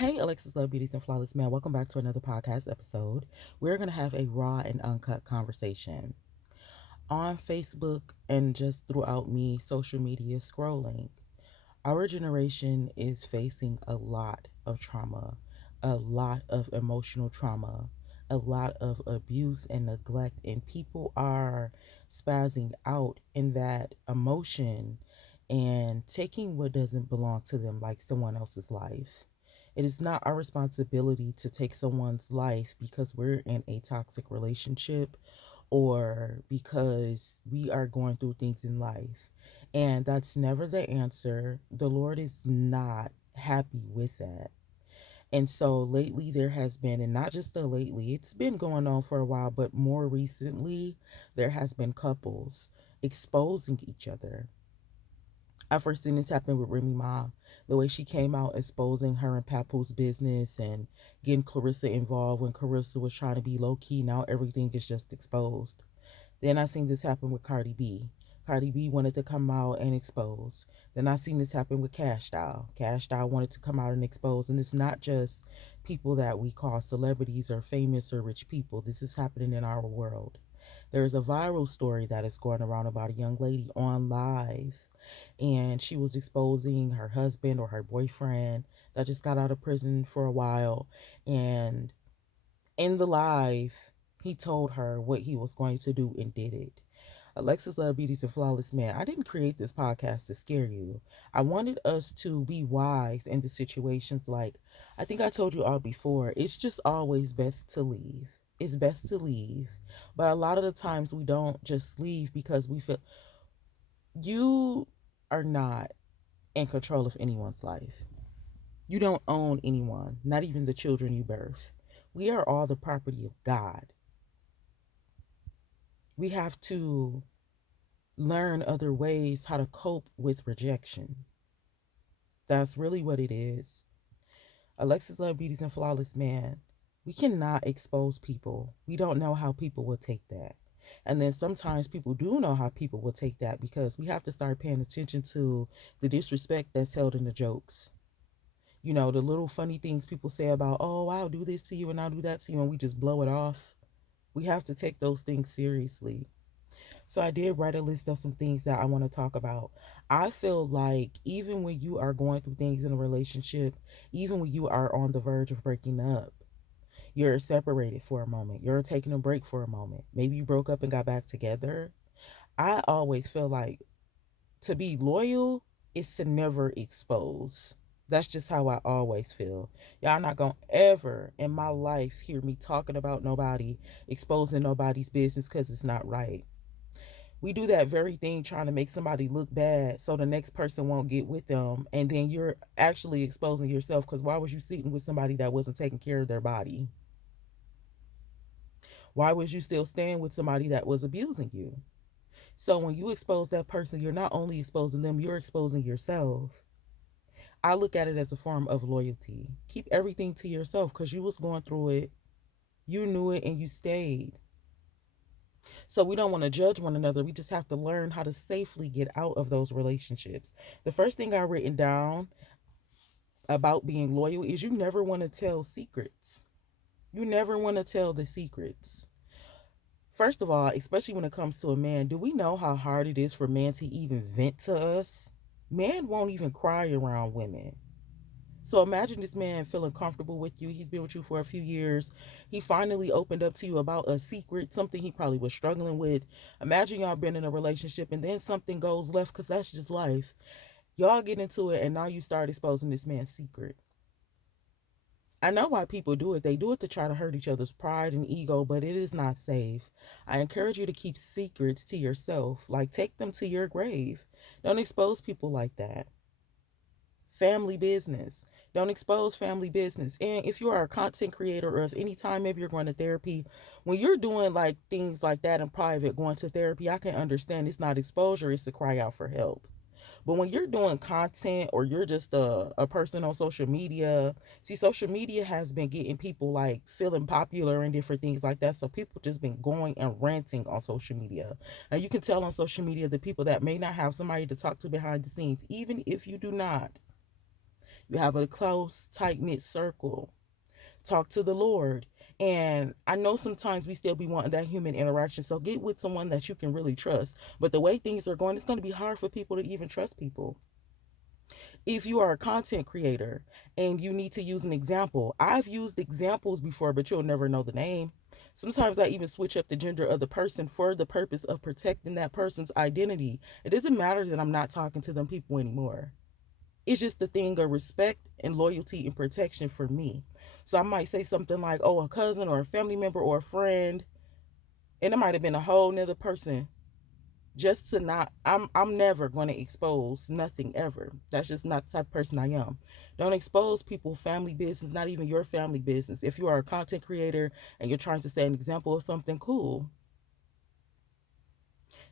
Hey, Alexus, love beauties and flawless man. Welcome back to another podcast episode. We're going to have a raw and uncut conversation on Facebook and just throughout me social media scrolling. Our generation is facing a lot of trauma, a lot of emotional trauma, a lot of abuse and neglect, and people are spazzing out in that emotion and taking what doesn't belong to them, like someone else's life. It is not our responsibility to take someone's life because we're in a toxic relationship or because we are going through things in life. And that's never the answer. The Lord is not happy with that. And so lately there has been, and not just the lately, it's been going on for a while, but more recently, there has been couples exposing each other. I first seen this happen with Remy Ma, the way she came out exposing her and Papoose business and getting Clarissa involved when Clarissa was trying to be low key. Now everything is just exposed. Then I seen this happen with Cardi B. Cardi B wanted to come out and expose. Then I seen this happen with Cash Doll. Cash Doll wanted to come out and expose. And it's not just people that we call celebrities or famous or rich people. This is happening in our world. There's a viral story that is going around about a young lady on live, and she was exposing her husband or her boyfriend that just got out of prison for a while. And in the live, he told her what he was going to do and did it. Alexus Love Beauties and Flawless Man. I didn't create this podcast to scare you. I wanted us to be wise in the situations. Like I think I told you all before, it's just always best to leave. It's best to leave. But a lot of the times we don't just leave because we feel you are not in control of anyone's life. You don't own anyone, not even the children you birth. We are all the property of God. We have to learn other ways how to cope with rejection. That's really what it is. Alexis Love Beauties and Flawless Man. We cannot expose people. We don't know how people will take that. And then sometimes people do know how people will take that because we have to start paying attention to the disrespect that's held in the jokes. You know, the little funny things people say about, oh, I'll do this to you and I'll do that to you, and we just blow it off. We have to take those things seriously. So I did write a list of some things that I want to talk about. I feel like even when you are going through things in a relationship, even when you are on the verge of breaking up, you're separated for a moment, you're taking a break for a moment. Maybe you broke up and got back together. I always feel like to be loyal is to never expose. That's just how I always feel. Y'all not gonna ever in my life hear me talking about nobody, exposing nobody's business because it's not right. We do that very thing trying to make somebody look bad so the next person won't get with them, and then you're actually exposing yourself because why was you sitting with somebody that wasn't taking care of their body? Why was you still staying with somebody that was abusing you? So when you expose that person, you're not only exposing them, you're exposing yourself. I look at it as a form of loyalty. Keep everything to yourself because you was going through it, you knew it, and you stayed. So we don't want to judge one another. We just have to learn how to safely get out of those relationships. The first thing I written down about being loyal is you never want to tell secrets. You never want to tell the secrets. First of all, especially when it comes to a man, do we know how hard it is for men to even vent to us? Men won't even cry around women. So imagine this man feeling comfortable with you. He's been with you for a few years. He finally opened up to you about a secret, something he probably was struggling with. Imagine y'all been in a relationship and then something goes left because that's just life. Y'all get into it and now you start exposing this man's secret. I know why people do it. They do it to try to hurt each other's pride and ego, but it is not safe. I encourage you to keep secrets to yourself. Like, take them to your grave. Don't expose people like that. Family business. Don't expose family business. And if you are a content creator or if any time maybe you're going to therapy, when you're doing like things like that in private, going to therapy, I can understand it's not exposure, it's to cry out for help. But when you're doing content or you're just a person on social media, see, social media has been getting people like feeling popular and different things like that. So people just been going and ranting on social media. And you can tell on social media the people that may not have somebody to talk to behind the scenes, even if you do not. You have a close, tight knit circle. Talk to the Lord. And I know sometimes we still be wanting that human interaction. So get with someone that you can really trust. But the way things are going, it's going to be hard for people to even trust people. If you are a content creator and you need to use an example, I've used examples before, but you'll never know the name. Sometimes I even switch up the gender of the person for the purpose of protecting that person's identity. It doesn't matter that I'm not talking to them people anymore. It's just the thing of respect and loyalty and protection for me. So I might say something like, oh, a cousin or a family member or a friend, and it might have been a whole nother person. Just to not, I'm never going to expose nothing ever. That's just not the type of person I am. Don't expose people family business, not even your family business. If you are a content creator and you're trying to set an example of something cool,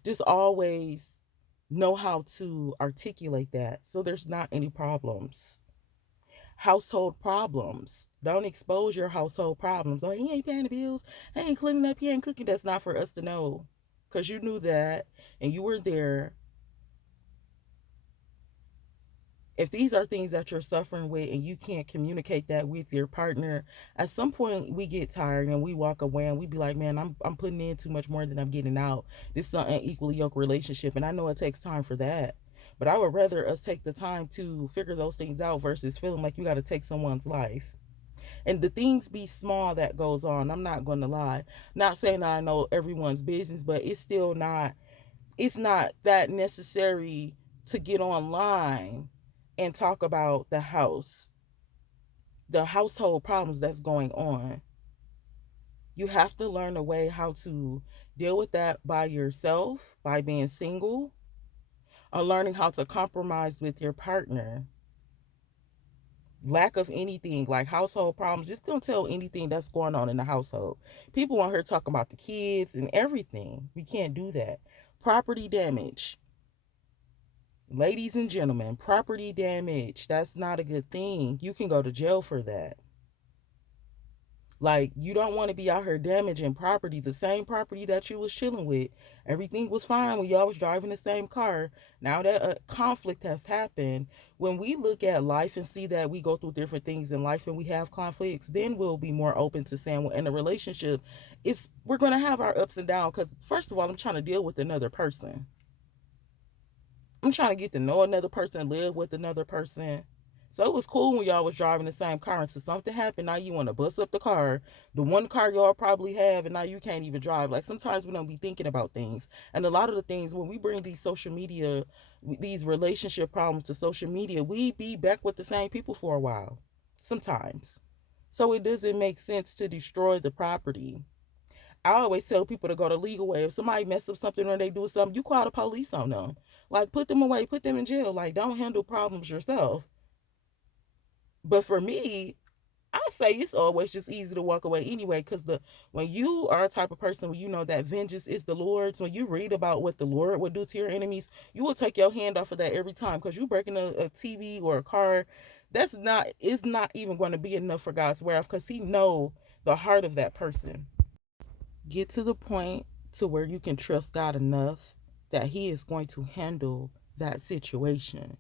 just always know how to articulate that so there's not any problems. Household problems. Don't expose your household problems. Oh, he ain't paying the bills. He ain't cleaning up. He ain't cooking. That's not for us to know. Because you knew that and you were there. If these are things that you're suffering with and you can't communicate that with your partner, at some point we get tired and we walk away and we be like, man, I'm putting in too much more than I'm getting out. This is an unequally yoked relationship. And I know it takes time for that. But I would rather us take the time to figure those things out versus feeling like you got to take someone's life. And the things be small that goes on. I'm not going to lie. Not saying that I know everyone's business, but it's not that necessary to get online and talk about the household problems that's going on. You have to learn a way how to deal with that by yourself, by being single, or learning how to compromise with your partner. Lack of anything like household problems, just don't tell anything that's going on in the household. People on here talking about the kids and everything. We can't do that. Property damage. Ladies and gentlemen, property damage, that's not a good thing. You can go to jail for that. Like, you don't want to be out here damaging property, the same property that you was chilling with. Everything was fine when y'all was driving the same car. Now that a conflict has happened, when we look at life and see that we go through different things in life and we have conflicts, then we'll be more open to saying, well, in a relationship, we're going to have our ups and downs. Because first of all, I'm trying to deal with another person. I'm trying to get to know another person, live with another person. So it was cool when y'all was driving the same car until something happened. Now you want to bust up the car, the one car y'all probably have, and now you can't even drive. Like, sometimes we don't be thinking about things. And a lot of the things, when we bring these social media, these relationship problems to social media, we be back with the same people for a while. Sometimes. So it doesn't make sense to destroy the property. I always tell people to go the legal way. If somebody mess up something or they do something, you call the police on them. Like, put them away, put them in jail. Like, don't handle problems yourself. But for me, I say it's always just easy to walk away anyway, because when you are a type of person where you know that vengeance is the Lord's, when you read about what the Lord would do to your enemies, you will take your hand off of that every time, because you breaking a TV or a car. It's not even going to be enough for God's wrath, because He know the heart of that person. Get to the point to where you can trust God enough that He is going to handle that situation.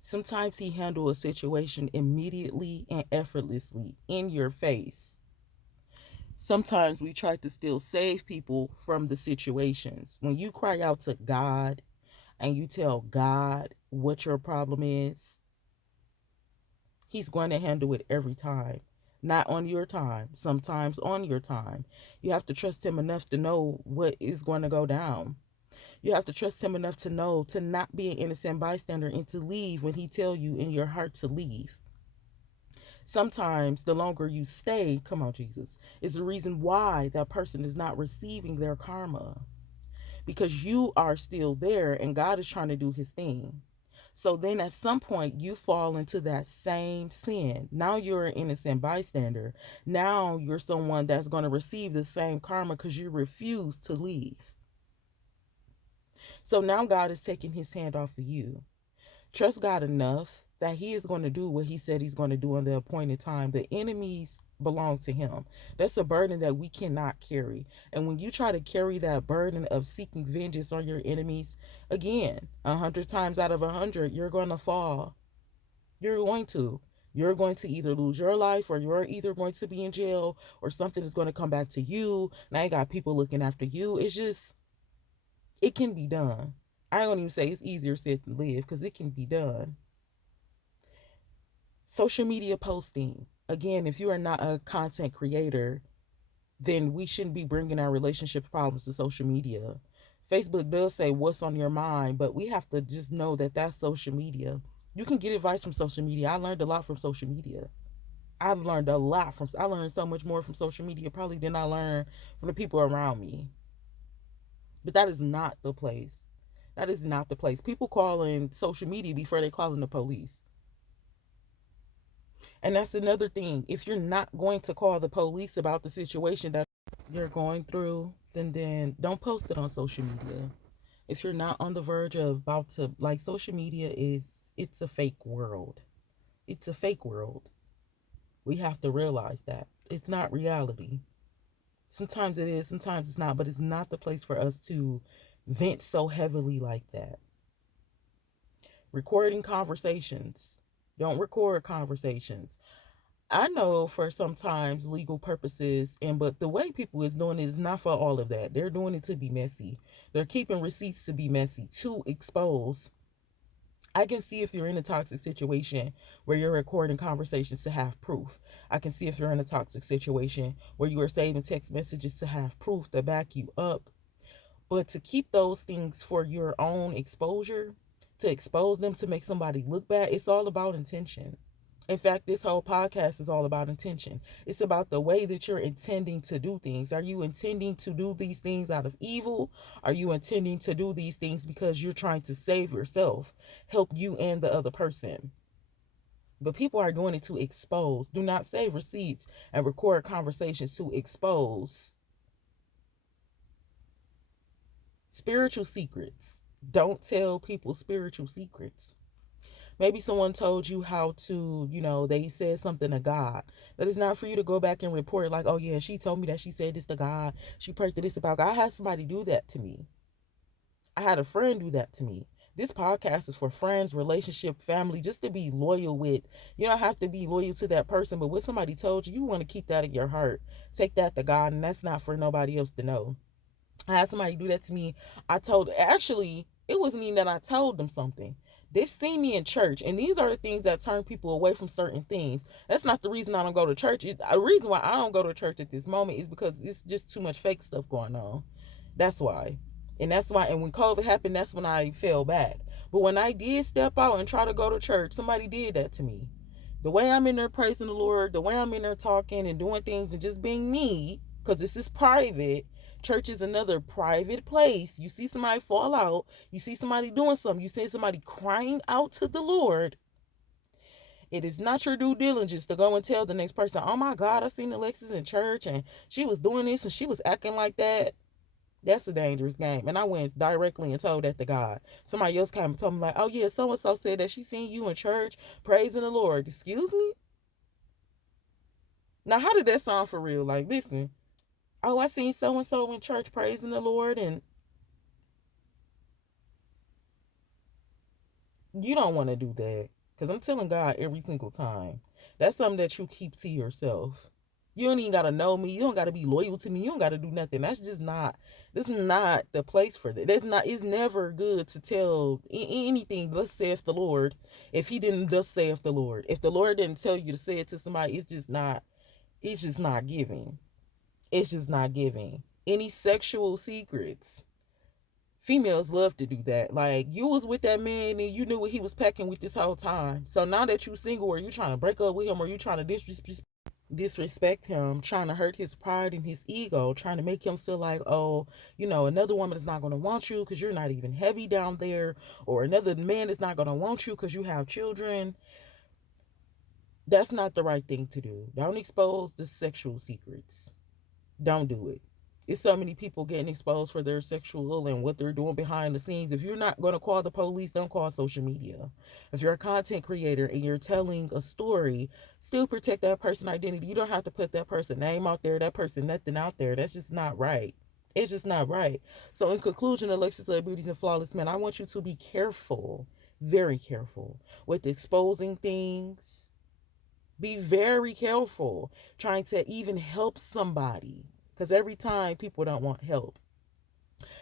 Sometimes He handle a situation immediately and effortlessly in your face. Sometimes we try to still save people from the situations. When you cry out to God and you tell God what your problem is, He's going to handle it every time. Not on your time, sometimes on your time. You have to trust Him enough to know what is going to go down. You have to trust Him enough to know to not be an innocent bystander and to leave when He tell you in your heart to leave. Sometimes the longer you stay, come on, Jesus, is the reason why that person is not receiving their karma. Because you are still there and God is trying to do His thing. So then at some point you fall into that same sin. Now you're an innocent bystander. Now you're someone that's going to receive the same karma because you refuse to leave. So now God is taking His hand off of you. Trust God enough that He is going to do what He said He's going to do in the appointed time. The enemies belong to Him. That's a burden that we cannot carry. And when you try to carry that burden of seeking vengeance on your enemies, again, 100 times out of 100, you're going to fall. You're going to. You're going to either lose your life, or you're either going to be in jail, or something is going to come back to you. Now you got people looking after you. It's just, it can be done. I don't even say it's easier said than live, because it can be done. Social media posting. Again, if you are not a content creator, then we shouldn't be bringing our relationship problems to social media. Facebook does say what's on your mind, but we have to just know that that's social media. You can get advice from social media. I learned a lot from social media. I learned so much more from social media probably than I learned from the people around me. But that is not the place. That is not the place. People call in social media before they call in the police. And that's another thing. If you're not going to call the police about the situation that you're going through, then don't post it on social media. If you're not on the verge of about to, like, social media is, it's a fake world. It's a fake world. We have to realize that. It's not reality. Sometimes it is, sometimes it's not, but it's not the place for us to vent so heavily like that. Recording conversations. Don't record conversations. I know for sometimes legal purposes, but the way people is doing it is not for all of that. They're doing it to be messy. They're keeping receipts to be messy, to expose. I can see if you're in a toxic situation where you're recording conversations to have proof. I can see if you're in a toxic situation where you are saving text messages to have proof to back you up. But to keep those things for your own exposure, to expose them to make somebody look bad, it's all about intention. In fact, this whole podcast is all about intention. It's about the way that you're intending to do things. Are you intending to do these things out of evil? Are you intending to do these things because you're trying to save yourself, help you and the other person? But people are doing it to expose. Do not save receipts and record conversations to expose spiritual secrets. Don't tell people spiritual secrets. Maybe someone told you how to, they said something to God. That is not for you to go back and report like, oh yeah, she told me that she said this to God. She prayed to this about God. I had somebody do that to me. I had a friend do that to me. This podcast is for friends, relationship, family, just to be loyal with. You don't have to be loyal to that person, but what somebody told you, you want to keep that in your heart. Take that to God, and that's not for nobody else to know. I had somebody do that to me. Actually, it wasn't even that I told them something. They see me in church, and these are the things that turn people away from certain things. That's not the reason I don't go to church. The reason why I don't go to church at this moment is because it's just too much fake stuff going on. That's why. And when COVID happened, that's when I fell back. But when I did step out and try to go to church, somebody did that to me. The way I'm in there praising the Lord, the way I'm in there talking and doing things and just being me, because this is private. Church is another private place. You see somebody fall out, you see somebody doing something, you see somebody crying out to the Lord. It is not your due diligence to go and tell the next person, oh my God, I seen Alexus in church and she was doing this and she was acting like that. That's a dangerous game. And I went directly and told that to God. Somebody else came and told me like, oh yeah, so-and-so said that she seen you in church praising the Lord. Excuse me? Now, how did that sound for real? Like, listen, oh, I seen so-and-so in church praising the Lord, and you don't want to do that. Because I'm telling God every single time. That's something that you keep to yourself. You don't even got to know me. You don't got to be loyal to me. You don't got to do nothing. This is not the place for that. It's never good to tell anything, thus saith the Lord, if he didn't thus saith the Lord. If the Lord didn't tell you to say it to somebody, it's just not giving. It's just not giving. Any sexual secrets. Females love to do that. Like, you was with that man and you knew what he was packing with this whole time. So now that you single, or you trying to break up with him, or you trying to disrespect him, trying to hurt his pride and his ego, trying to make him feel like, oh, another woman is not going to want you because you're not even heavy down there, or another man is not going to want you because you have children. That's not the right thing to do. Don't expose the sexual secrets. Don't do it. It's so many people getting exposed for their sexual and what they're doing behind the scenes. If you're not going to call the police, don't call social media. If you're a content creator and you're telling a story, still protect that person's identity. You don't have to put that person's name out there, that person nothing out there. That's just not right. It's just not right. So in conclusion, Alexus Beauties and Flawless Men, I want you to be careful. very careful with exposing things. Be very careful trying to even help somebody, because every time people don't want help.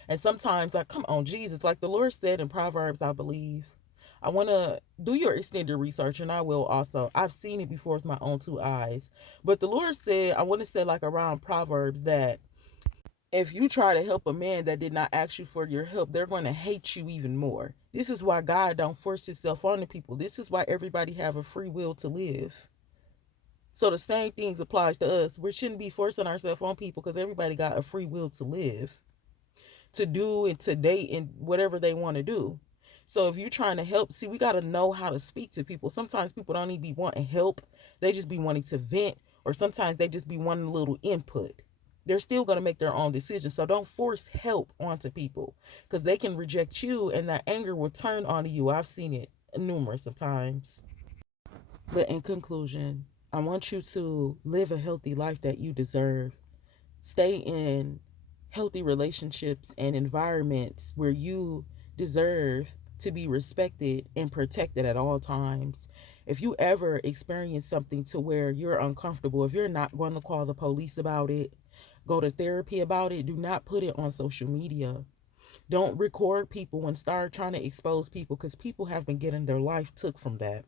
And sometimes, like, come on, Jesus, like the Lord said in Proverbs, I believe. I want to do your extended research, and I will also. I've seen it before with my own two eyes. But the Lord said, I want to say, like, around Proverbs, that if you try to help a man that did not ask you for your help, they're going to hate you even more. This is why God don't force himself on the people. This is why everybody have a free will to live. So the same things applies to us. We shouldn't be forcing ourselves on people, because everybody got a free will to live, to do and to date and whatever they want to do. So if you're trying to help, see, we got to know how to speak to people. Sometimes people don't even be wanting help. They just be wanting to vent, or sometimes they just be wanting a little input. They're still going to make their own decisions. So don't force help onto people, because they can reject you and that anger will turn onto you. I've seen it numerous of times. But in conclusion, I want you to live a healthy life that you deserve. Stay in healthy relationships and environments where you deserve to be respected and protected at all times. If you ever experience something to where you're uncomfortable, if you're not going to call the police about it, go to therapy about it, do not put it on social media. Don't record people and start trying to expose people, because people have been getting their life took from that.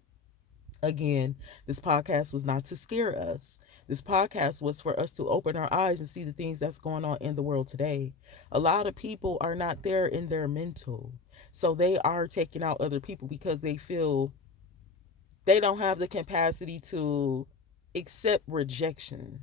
Again, this podcast was not to scare us. This podcast was for us to open our eyes and see the things that's going on in the world today. A lot of people are not there in their mental. So they are taking out other people because they feel they don't have the capacity to accept rejection.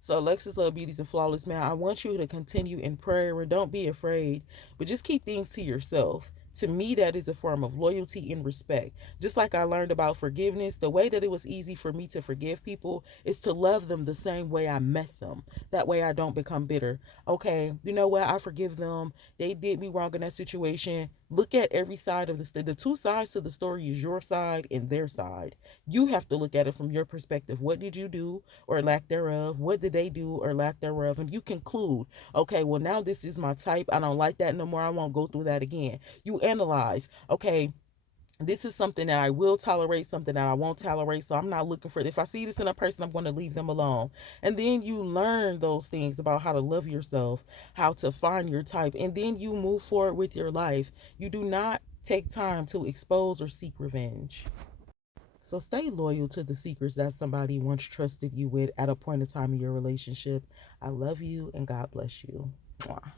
So, Alexus, love, beauties, and flawless man, I want you to continue in prayer and don't be afraid, but just keep things to yourself. To me, that is a form of loyalty and respect. Just like I learned about forgiveness, the way that it was easy for me to forgive people is to love them the same way I met them. That way I don't become bitter. Okay, you know what? I forgive them. They did me wrong in that situation. Look at every side of the two sides to the story is your side and their side. You have to look at it from your perspective. What did you do or lack thereof? What did they do or lack thereof? And you conclude, okay, well, now this is my type. I don't like that no more. I won't go through that again. You analyze, okay, this is something that I will tolerate, something that I won't tolerate. So I'm not looking for it. If I see this in a person, I'm going to leave them alone. And then you learn those things about how to love yourself, how to find your type, and then you move forward with your life. You do not take time to expose or seek revenge. So stay loyal to the secrets that somebody once trusted you with at a point in time in your relationship. I love you and God bless you. Mwah.